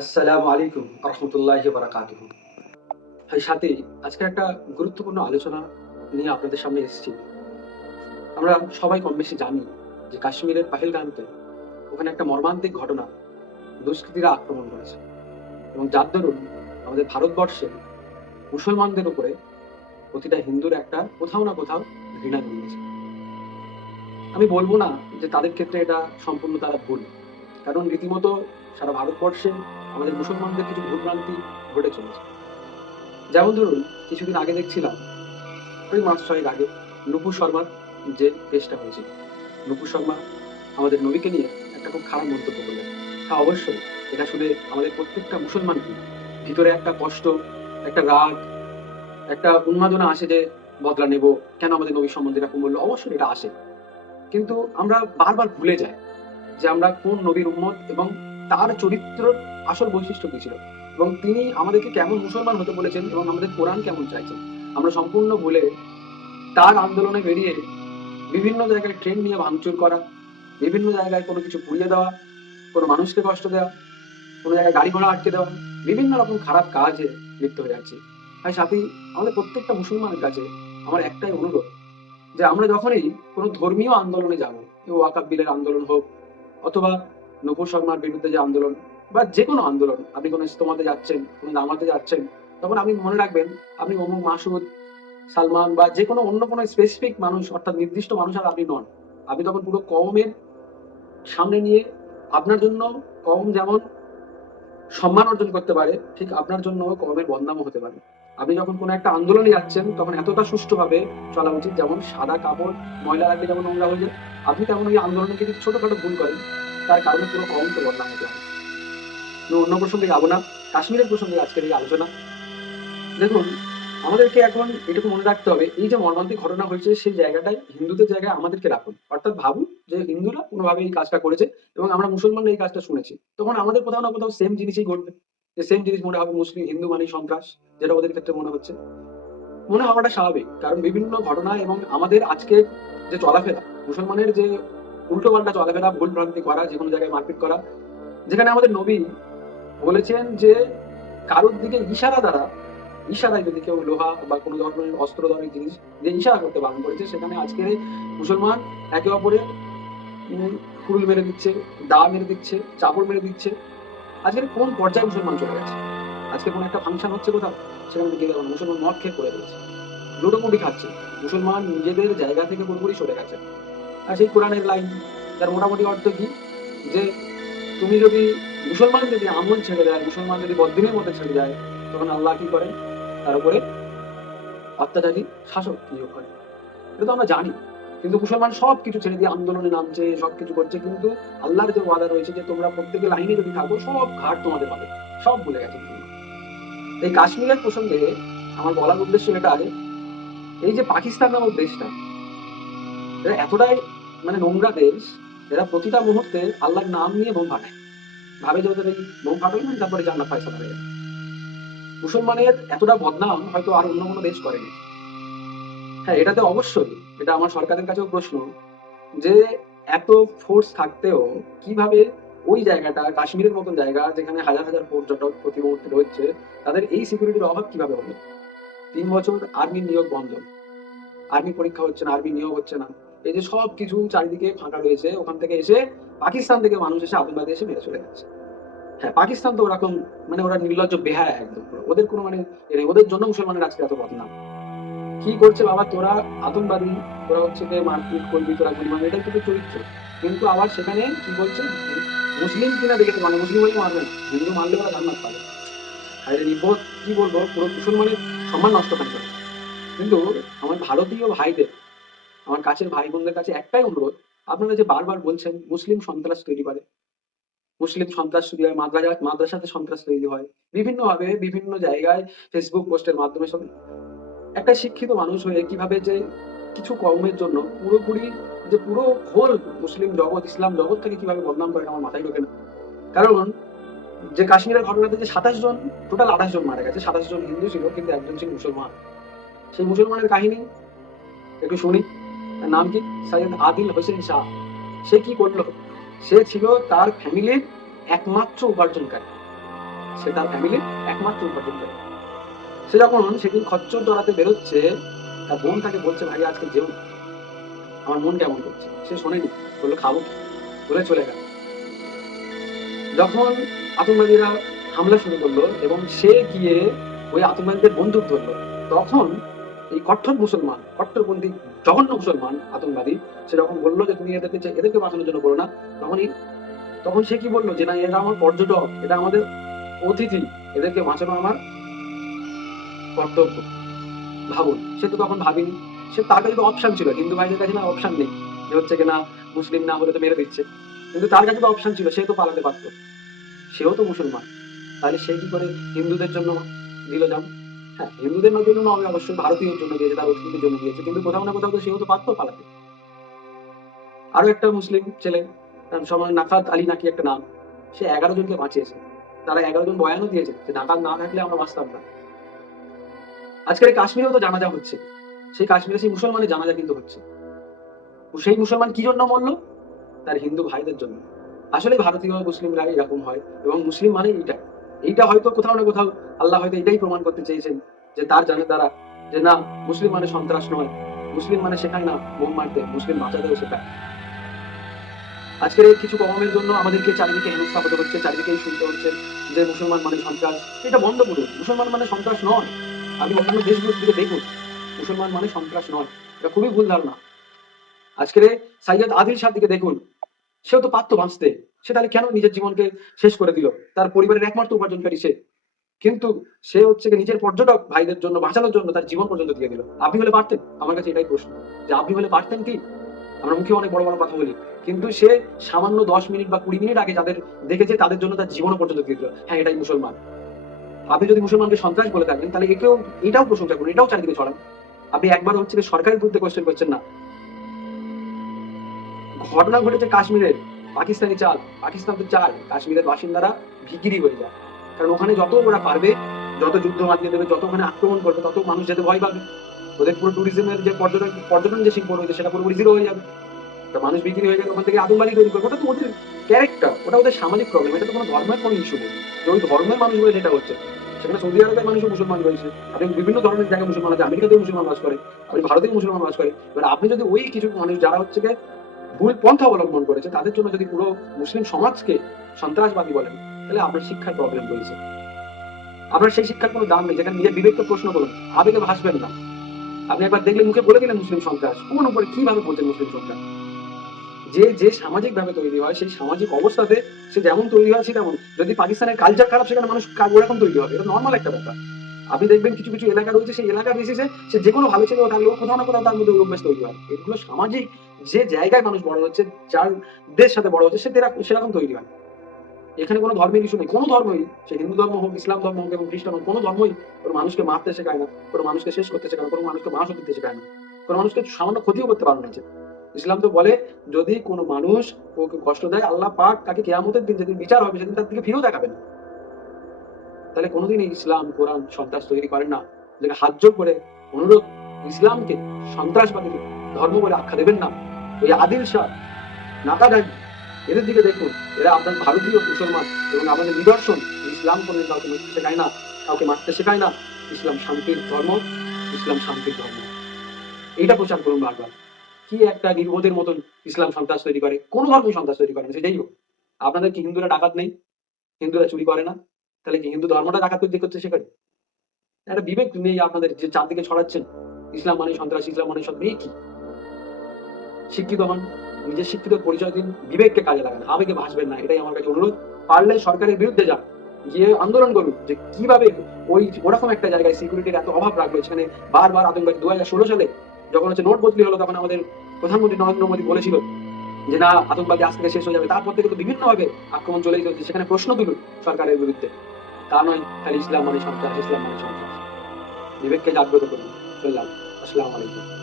আসসালামু আলাইকুম রহমতুল্লাহি বারাকাতুহু। ভাই সাথে আজকে একটা গুরুত্বপূর্ণ আলোচনা নিয়ে আপনাদের সামনে এসেছি। আমরা সবাই কম বেশি জানি যে কাশ্মীরের পাহেলগামতে ওখানে একটা মর্মান্তিক ঘটনা দুষ্কৃতীরা আক্রমণ করেছে এবং যার দরুন আমাদের ভারতবর্ষে মুসলমানদের উপরে প্রতিটা হিন্দুর একটা কোথাও না কোথাও ঘৃণা জন্মেছে। আমি বলবো না যে তাদের ক্ষেত্রে এটা সম্পূর্ণ তারা ভুল, কারণ রীতিমতো সারা ভারতবর্ষে আমাদের মুসলমানদের কিছু ভুলভ্রান্তি ঘটে চলেছে। যেমন ধরুন, কিছুদিন আগে দেখছিলাম, ওই মাস ছয়েক আগে নুপুর শর্মার যে কেসটা হয়েছিল। নুপুর শর্মা আমাদের নবীকে নিয়ে একটা খুব খারাপ মন্তব্য করলেন। হ্যাঁ, অবশ্যই এটা শুনে আমাদের প্রত্যেকটা মুসলমানকে ভিতরে একটা কষ্ট, একটা রাগ, একটা উন্মাদনা আসে যে বদলা নেব, কেন আমাদের নবী সম্বন্ধে এরকম বললো। অবশ্যই এটা আসে, কিন্তু আমরা বারবার ভুলে যাই যে আমরা কোন নবীর উম্মত এবং তার চরিত্রের আসল বৈশিষ্ট্য কি ছিল এবং তিনি আমাদেরকে কেমন মুসলমান হতে বলেছেন এবং আমাদের কোরআন কেমন চাইছেন। আমরা সম্পূর্ণ ভুলে তার আন্দোলনে বেরিয়ে বিভিন্ন জায়গায় ট্রেন নিয়ে ভাঙচুর করা, বিভিন্ন জায়গায় কোনো কিছু পুড়িয়ে দেওয়া, কোনো মানুষকে কষ্ট দেওয়া, কোনো জায়গায় গাড়ি ঘোড়া আটকে দেওয়া, বিভিন্ন রকম খারাপ কাজে লিপ্ত হয়ে যাচ্ছি। তাই সাথেই আমাদের প্রত্যেকটা মুসলমানের কাছে আমার একটাই অনুরোধ যে আমরা যখনই কোনো ধর্মীয় আন্দোলনে যাব, কেউ ওয়াকাব বিলের আন্দোলন হোক অথবা নূপুর শর্মার বিরুদ্ধে যে আন্দোলন বা যে কোনো আন্দোলন, আপনি কোনো ইজতেমাতে যাচ্ছেন, কোনো জামাতে যাচ্ছেন, তখন আপনি মনে রাখবেন আপনি অমুক মাসুদ, সালমান বা যে কোনো অন্য কোনো স্পেসিফিক মানুষ, অর্থাৎ নির্দিষ্ট মানুষ আর আপনি নন। আপনি তখন পুরো কওমের সামনে নিয়ে আপনার জন্য কওম যেমন সম্মান অর্জন করতে পারে, ঠিক আপনার জন্য কওমের বদনামও হতে পারে। আপনি যখন কোনো একটা আন্দোলনে যাচ্ছেন তখন এতটা সুষ্ঠুভাবে চলা উচিত, যেমন সাদা কাপড় ময়লা রাখলে যেমন নোংরা হয়ে যায়, আপনি তেমন ওই আন্দোলনে যদি ছোটখাটো ভুল করেন তার কারণে পুরো কওমকে বদনাম হতে হবে। আমি অন্য প্রসঙ্গে যাবো না, কাশ্মীরের প্রসঙ্গে আজকের এই আলোচনা। দেখুন, আমাদেরকে এখন এটুকু মনে রাখতে হবে, এই যে মর্মান্তিক ঘটনা হয়েছে সেই জায়গাটায় হিন্দুদের জায়গায় আমাদেরকে রাখুন। অর্থাৎ ভাবুন যে হিন্দুরা কোনোভাবে এই কাজটা করেছে এবং আমরা মুসলমানরা এই কাজটা শুনেছি, তখন আমাদের কোথাও না কোথাও সেম জিনিসই ঘটবে। যে সেম জিনিস মনে হবে মুসলিম হিন্দু মানে সন্ত্রাস, যেটা ওদের ক্ষেত্রে মনে হচ্ছে। মনে হওয়াটা স্বাভাবিক, কারণ বিভিন্ন ঘটনা এবং আমাদের আজকে যে চলাফেরা, মুসলমানের যে উল্টো পাল্টা চলাফেরা, ভুল ভ্রান্তি করা, যে কোনো জায়গায় মারপিট করা, যেখানে আমাদের নবী বলেছেন যে কারোর দিকে ইশারা দ্বারা, ইশারায় যদি কেউ লোহা বা কোনো ধরনের অস্ত্রধারী জিনিস দিয়ে ইশারা করতে বারণ করেছে, সেখানে আজকের মুসলমান একে অপরের কুড়ুল মেরে দিচ্ছে, দা মেরে দিচ্ছে, চাপড় মেরে দিচ্ছে। আজকের কোন পর্যায়ে মুসলমান চলে গেছে? আজকে কোনো একটা ফাংশন হচ্ছে কোথাও, সেখানে গিয়ে দেখো মুসলমান মদ খেয়ে পড়ে রয়েছে, লুটোপুটি খাচ্ছে। মুসলমান নিজেদের জায়গা থেকে পুরোপুরি সরে গেছে। আর সেই কোরআনের লাইন, যার মোটামুটি অর্থ কি, যে তুমি যদি মুসলমান যদি আমল ছেড়ে দেয়, মুসলমান যদি বদ্দিনের মধ্যে ছেড়ে যায়, তখন আল্লাহ কি করে? তার উপরে অত্যাচারী শাসক নিয়োগ করে। এটা তো আমরা জানি। কিন্তু মুসলমান সবকিছু ছেড়ে দিয়ে আন্দোলনে নামছে, সবকিছু করছে, কিন্তু আল্লাহর যে ওয়াদা রয়েছে যে তোমরা প্রত্যেকে লাইনে যদি থাকো সব ঘাট তোমাদের পাবে, সব ভুলে গেছে। এই কাশ্মীরের প্রসঙ্গে আমার বলার উদ্দেশ্য এটাই, এই যে পাকিস্তান নামক দেশটা, এরা এতটাই মানে নোংরা দেশ, এরা প্রতিটা মুহূর্তে আল্লাহর নাম নিয়ে বোম ফাটায়, ভাবে যে ওদের এই বোম ফাটাই মানে তারপরে জান্নাত ফয়সালা হয়ে যাবে। মুসলমানের এতটা বদনাম হয়তো আর অন্য কোনো দেশ করেনি। হ্যাঁ, এটাতে অবশ্যই, এটা আমার সরকারের কাছেও প্রশ্ন, যে এত ফোর্স থাকতেও কিভাবে ওই জায়গাটা, কাশ্মীরের মতন জায়গা যেখানে হাজার হাজার পর্যটক প্রতি মুহূর্তে রয়েছে, তাদের এই সিকিউরিটির অভাব কিভাবে হলো? 3 বছর আর্মির নিয়োগ বন্ধ, আর্মি পরীক্ষা হচ্ছে না, আর্মি নিয়োগ হচ্ছে না, এই যে সব কিছু চারিদিকে ফাঁকা রয়েছে, ওখান থেকে এসে পাকিস্তান থেকে মানুষ এসে আতঙ্কবাদী এসে মেরে চলে যাচ্ছে। হ্যাঁ, পাকিস্তান তো ওরকম, মানে ওরা নির্লজ্জ বেহায়া একদম পুরো। ওদের কোনো মানে ওদের জন্য মুসলমানের আজকে এত বদনাম। কি করছে বাবা, তোরা আতঙ্কবাদী, তোরা হচ্ছে যে মারপিট করবি, তোরা গুলি মারবি, এটাই তোদের চরিত্র। কিন্তু আবার সেখানে কি বলছে, মুসলিম কিনা দেখে তো মানে মুসলিম হলে মারবে না, হিন্দু মারলে ওরা জান্নাত পাবে। আর এর নির্বোধ, কি বলবো, পুরো মুসলমানের সম্মান নষ্ট করে ফেলে। কিন্তু আমার ভারতীয় ভাইদের, আমার কাছের ভাই বোনদের কাছে একটাই অনুরোধ, আপনারা যে বারবার বলছেন মুসলিম সন্ত্রাস তৈরি করে, মুসলিম সন্ত্রাস তৈরি হয়, মাদ্রাসাতে সন্ত্রাস তৈরি হয়, বিভিন্ন ভাবে বিভিন্ন জায়গায় ফেসবুক পোস্টের মাধ্যমে সব, একটা শিক্ষিত মানুষ হয়ে কিভাবে যে কিছু কর্মের জন্য পুরোপুরি, যে পুরো হোল মুসলিম জগৎ, ইসলাম জগৎ থেকে কিভাবে বদনাম করে আমার মাথায় ঢোকে না। কারণ যে কাশ্মীরের ঘটনাতে যে 27 জন, টোটাল 28 জন মারা গেছে, 27 জন হিন্দু ছিল কিন্তু একজন ছিল মুসলমান। সেই মুসলমানের কাহিনী একটু শুনি। তার নাম কি? সৈয়দ আদিল হোসেন শাহ। সে কি করলো? সে ছিল তার ফ্যামিলির একমাত্র উপার্জনকারী। সে তার ফ্যামিলির একমাত্র উপার্জন করে। সে যখন সেদিন খচ্চর দৌড়াতে বেরোচ্ছে, তার বোন তাকে বলছে, ভাই আজকে যেও না, আমার মন কেমন করছে। সে শোনেনি, বললো খাবো কি, বলে চলে গেল। যখন আতঙ্কবাদীরা হামলা শুরু করলো এবং সে গিয়ে ওই আতঙ্কবাদীদের বন্দুক ধরলো, তখন এই কট্টর মুসলমান, কট্টরপন্থী জঘন্য মুসলমান আতঙ্কবাদী, সে যখন বললো যে তুমি এদেরকে বাঁচানোর জন্য করো না, তখন সে কি বললো যে না, এরা আমার পর্যটক, এটা আমাদের অতিথি, এদেরকে বাঁচানো আমার কর্তব্য। ভাবুন, সে তো তখন ভাবিনি। তার কাছে তো অপশন ছিল, হিন্দু ভাইদের কাছে না অপশন নেই, যে হচ্ছে কিনা মুসলিম না হলে তো মেরে দিচ্ছে, কিন্তু তার কাছে তো অপশন ছিল, সে তো পালাতে পারতো, সেও তো মুসলমান। তাহলে সে কি করে হিন্দুদের জন্য দিল জান? হ্যাঁ, হিন্দুদের জন্য নয়, অবশ্যই ভারতীয়র জন্য দিয়েছে, তার অতিথিদের জন্য দিয়েছে, কিন্তু কোথাও না কোথাও তো সেও তো পারতো পালাতে। আরো একটা মুসলিম ছেলে, তার সময় নাকাত আলী নাকি একটা নাম, সে 11 জনকে বাঁচিয়েছে। তারা 11 জন বয়ানও দিয়েছে যে নাকাত না থাকলে আমরা বাঁচতাম না। আজকের কাশ্মীরেও তো জানাজা হচ্ছে, সেই কাশ্মীরে সেই মুসলমানের জানাজা কিন্তু হচ্ছে। সেই মুসলমান কি জন্য মরলো? তার হিন্দু ভাইদের জন্য। আসলে ভারতীয় মুসলিমরা এরকম হয়, এবং মুসলিম মানে এইটা হয়তো কোথাও না কোথাও আল্লাহ হয়তো এটাই প্রমাণ করতে চেয়েছেন, যে তার জানের দ্বারা, যে না, মুসলিম মানে সন্ত্রাস নয়, মুসলিম মানে শেখায় না বোম মারতে, মুসলিম বাঁচাতেও শেখায়। আজকের এই কিছু কমের জন্য আমাদেরকে চারিদিকে হেনস্থা হতে হচ্ছে, চারিদিকেই শুনতে হচ্ছে যে মুসলমান মানে সন্ত্রাস। এটা বন্ধ করুন, মুসলমান মানে সন্ত্রাস নয়। আপনি অন্যান্য দেশগুলোর দিকে দেখুন, মুসলমান মানে সন্ত্রাস নয়, এটা খুবই ভুল ধারণা। আজকের সাইয়দ আদিল শাহ দিকে দেখুন, সেও তো পারতো বাঁচতে, সে তাহলে কেন নিজের জীবনকে শেষ করে দিল? তার পরিবারের একমাত্র উপার্জনকারী সে, কিন্তু সে হচ্ছে নিজের পর্যটক ভাইদের জন্য বাঁচানোর জন্য তার জীবন পর্যন্ত দিয়ে দিল। আপনি হলে পারতেন? আমার কাছে এটাই প্রশ্ন, যে আপনি হলে পারতেন কি? আমরা মুখে অনেক বড় বড় কথা বলি, কিন্তু সে সামান্য 10 মিনিট বা 20 মিনিট আগে যাদের দেখেছে তাদের জন্য তার জীবনও পর্যন্ত দিয়ে দিল। হ্যাঁ, এটাই মুসলমান। আপনি যদি মুসলমানকে সন্ত্রাস বলে থাকেন, তাহলে এটাও প্রশংসা করুন, এটাও চারিদিকে ছড়ান। আপনি একবার হচ্ছে সরকারের বিরুদ্ধে কোয়েশ্চেন করছেন না। ঘটনা ঘটেছে কাশ্মীরের, পাকিস্তানি চাল, পাকিস্তান তো চায় কাশ্মীরের বাসিন্দারা ভিকিরি হয়ে যায়, কারণ ওখানে যত ওরা পারবে, যত যুদ্ধ বাঁধিয়ে দেবে, যত ওখানে আক্রমণ করবে, তত মানুষ যেতে ভয় পাবে। ওদের পুরো ট্যুরিজমের যে পর্যটন যে শিল্প রয়েছে, সেটা পুরোপুরি জিরো হয়ে যাবে। মানুষ বিক্রি হয়ে গেলে ওখান থেকে আতঙ্কবাদী তৈরি করবে। ওটা তো ওদের ক্যারেক্টার, ওটা ওদের সামাজিক প্রবলেম, এটা তো কোনো ধর্মের কোনো ইস্যু নেই যে ওই ধর্মের মানুষগুলো যেটা হচ্ছে। সেখানে সৌদি আরবের মানুষও মুসলমান রয়েছে, আপনি বিভিন্ন ধরনের জায়গায় মুসলমান আছে, আমেরিকাতেও মুসলমান বাস করে, আপনি ভারতেও মুসলমান বাস করে। এবার আপনি যদি ওই কিছু মানুষ যারা হচ্ছে ভুল পন্থা অবলম্বন করেছে, তাদের জন্য যদি পুরো মুসলিম সমাজকে সন্ত্রাসবাদী বলেন, তাহলে আপনার শিক্ষার প্রবলেম রয়েছে। আপনার সেই শিক্ষার কোনো দাম নেই। যেখানে নিজের বিবেককে প্রশ্ন করুন, আবেগে ভাসবেন না। আপনি একবার দেখলে মুখে বলে দিলেন মুসলিম সন্ত্রাস, কোন উপরে কিভাবে বলছেন মুসলিম সন্ত্রাস? যে যে সামাজিক ভাবে তৈরি হয়, সেই সামাজিক অবস্থাতে সে যেমন তৈরি হয়, তেমন যদি পাকিস্তানের কালচার খারাপ, সেখানে মানুষ ওরকম তৈরি হবে, এটা নর্মাল একটা ব্যাপার। আপনি দেখবেন কিছু কিছু এলাকা রয়েছে, সেই এলাকা বেসিসে সে যে কোনো ভালো ছেলে থাকলেও কোথাও না কোথাও তার মধ্যে অভ্যাস তৈরি হয়। এগুলো সামাজিক, যে জায়গায় মানুষ বড় হচ্ছে, যার দেশ সাথে বড় হচ্ছে, সে সেরকম তৈরি হয়। এখানে কোনো ধর্মের ইস্যু নেই, কোনো ধর্মই, সে হিন্দু ধর্ম হোক, ইসলাম ধর্ম হোক এবং খ্রিস্টান হোক, কোনো ধর্মই কোনো মানুষকে মারতে শেখায় না, কোনো মানুষকে শেষ করতে শেখায় না, কোনো মানুষকে বাঁশ দিতে শেখায় না, কোনো মানুষকে সামান্য ক্ষতিও করতে পারবে না। ইসলাম তো বলে, যদি কোনো মানুষ ওকে কষ্ট দেয়, আল্লাহ পাক তাকে কিয়ামতের দিন যেদিন বিচার হবে, সেদিন তার দিকে ফিরেও দেখাবেন। তাহলে কোনোদিন ইসলাম কোরআন সন্ত্রাস তৈরি করেন না। যেটা হাত জোর করে অনুরোধ, ইসলামকে সন্ত্রাসবাদী ধর্ম বলে আখ্যা দেবেন না। ওই আদিল শাহ, নাকাদারি, এদের দিকে দেখুন, এরা আপনার ভারতীয় মুসলমান, এবং আমাদের নিদর্শন, ইসলাম কোনদিন কাউকে মরতে শেখায় না, কাউকে মারতে শেখায় না। ইসলাম শান্তির ধর্ম, ইসলাম শান্তির ধর্ম, এইটা প্রচার করুন বারবার। কি একটা নির্বোধের মতন ইসলাম সন্ত্রাস তৈরি করে, কোন ধর্মই সন্ত্রাস তৈরি করে না, সেটাই হোক। আপনাদের কি হিন্দুরা ডাকাত নেই? হিন্দুরা চুরি করে না? তাহলে কি হিন্দু ধর্মটা ডাকাত তৈরি করতে শেখায়? একটা বিবেক নেই আপনাদের, যে চারদিকে ছড়াচ্ছেন ইসলাম মানে সন্ত্রাস, ইসলাম মানে সন্ত্রাস। এই কি? শিক্ষিত হন, নিজের শিক্ষিত পরিচয় দিন, বিবেককে কাজে লাগান, আবেগে ভাসবেন না, এটাই আমার কাছে অনুরোধ। পারলে সরকারের বিরুদ্ধে যান, গিয়ে আন্দোলন করুন, যে কিভাবে ওরকম একটা জায়গায় সিকিউরিটির এত অভাব রাখলো, সেখানে বারবার আতঙ্কবাদী। 2016 সালে যখন নোট বদলি হলো, তখন আমাদের প্রধানমন্ত্রী নরেন্দ্র মোদী বলেছিল যে না, আতঙ্কবাদী আজ থেকে শেষ হয়ে যাবে। তারপর থেকে তো বিভিন্ন ভাবে আক্রমণ চলেই চলছে, সেখানে প্রশ্ন তুলুন সরকারের বিরুদ্ধে। তা নয় খালি ইসলাম মানে সন্ত্রাস, ইসলাম মানে সন্ত্রাস। বিবেককে জাগ্রত করুন। চললাম। আসসালামু আলাইকুম।